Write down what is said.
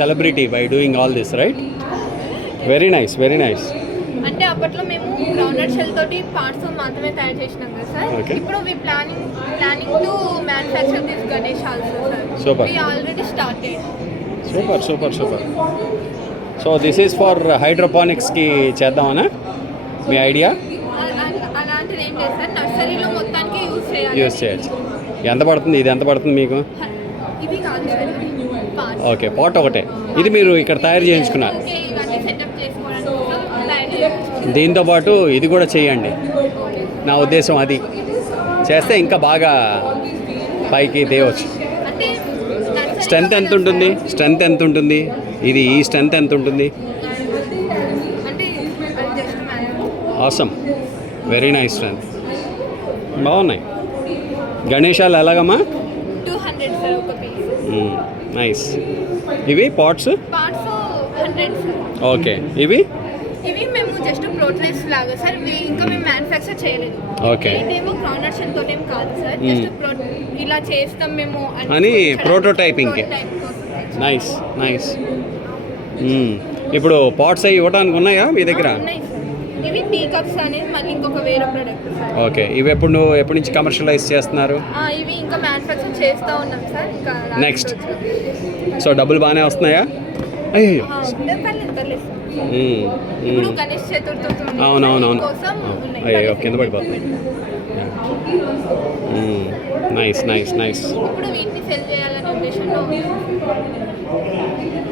celebrity by doing all this, right? Very nice, very nice. అంటే అప్పట్లో మేము groundnut shell తోటి పార్ట్స్ మాత్రమే తయారు చేసినాం కదా సార్. Okay. ఇప్పుడు we planning to manufacture this Ganesh also sir. Super. We already started. Super. So this is for hydroponics కి చేద్దామనా మీ ఐడియా? అలాంటిది ఏం లేదు సార్, నర్సరీలో మొత్తానికి యూస్ చేయొచ్చు. ఎంత పడుతుంది ఇది, ఎంత పడుతుంది మీకు? ఇది కాదు సార్, పార్ట్స్. ఓకే, పాట్ ఒకటే. ఇది మీరు ఇక్కడ తయారు చేయించుకున్నారు. ఓకే, ఇవన్నీ సెటప్ చేసుకోవడానికి కోసం తయారు చేయించుకున్నాం. దీంతో పాటు ఇది కూడా చేయండి. నా ఉద్దేశం అది చేస్తే ఇంకా బాగా పైకి తేవచ్చు. అంటే స్ట్రెంత్ ఎంత ఉంటుంది? ఇది ఈ స్ట్రెంత్ ఎంత ఉంటుంది? అంటే అది just man. Awesome, very nice strength. బాగున్నాయి గణేశాలు. ఎలాగమ్మా? 200 సార్ ఒక పీస్. నైస్. ఇవి పాట్స్ పార్ట్స్ 100 సార్. ఓకే. ఇవి మేము జస్ట్ ప్రోటోటైప్స్ లాగా సార్, ఇంకా మేము మ్యానుఫ్యాక్చర్ చేయలేదు. ఓకే. ఇదేమో గ్రౌండ్నట్ షెల్ తోటి ఏం కాదు సార్, జస్ట్ ఇలా చేస్తాం మేము అని ప్రోటోటైపింగ్. నైస్. ఇప్పుడు పాట్స్ అవి ఇవ్వడానికి ఉన్నాయా మీ దగ్గర? ఉన్నాయి సార్. ఇవి టీ కప్స్ అనేది మళ్ళీ ఇంకొక వేరే ప్రోడక్ట్ సార్. ఓకే. ఇవి ఎప్పటి నుంచి కమర్షియలైజ్ చేస్తున్నారు? ఇవి ఇంకా మ్యానుఫ్యాక్చర్ చేస్తూ ఉన్నాం సార్. ఇంకా నెక్స్ట్. సో డబ్బులు బాగానే వస్తున్నాయా? అయ్యో. పర్లేదు సార్. ఇప్పుడు గణేష్ చతుర్థి అవును. కోసం ఉన్నాయి. అయ్యో, కింద పడిపోతుంది. నైస్. ఇప్పుడు వీటిని సెల్ చేయాలనే ఉద్దేశంలో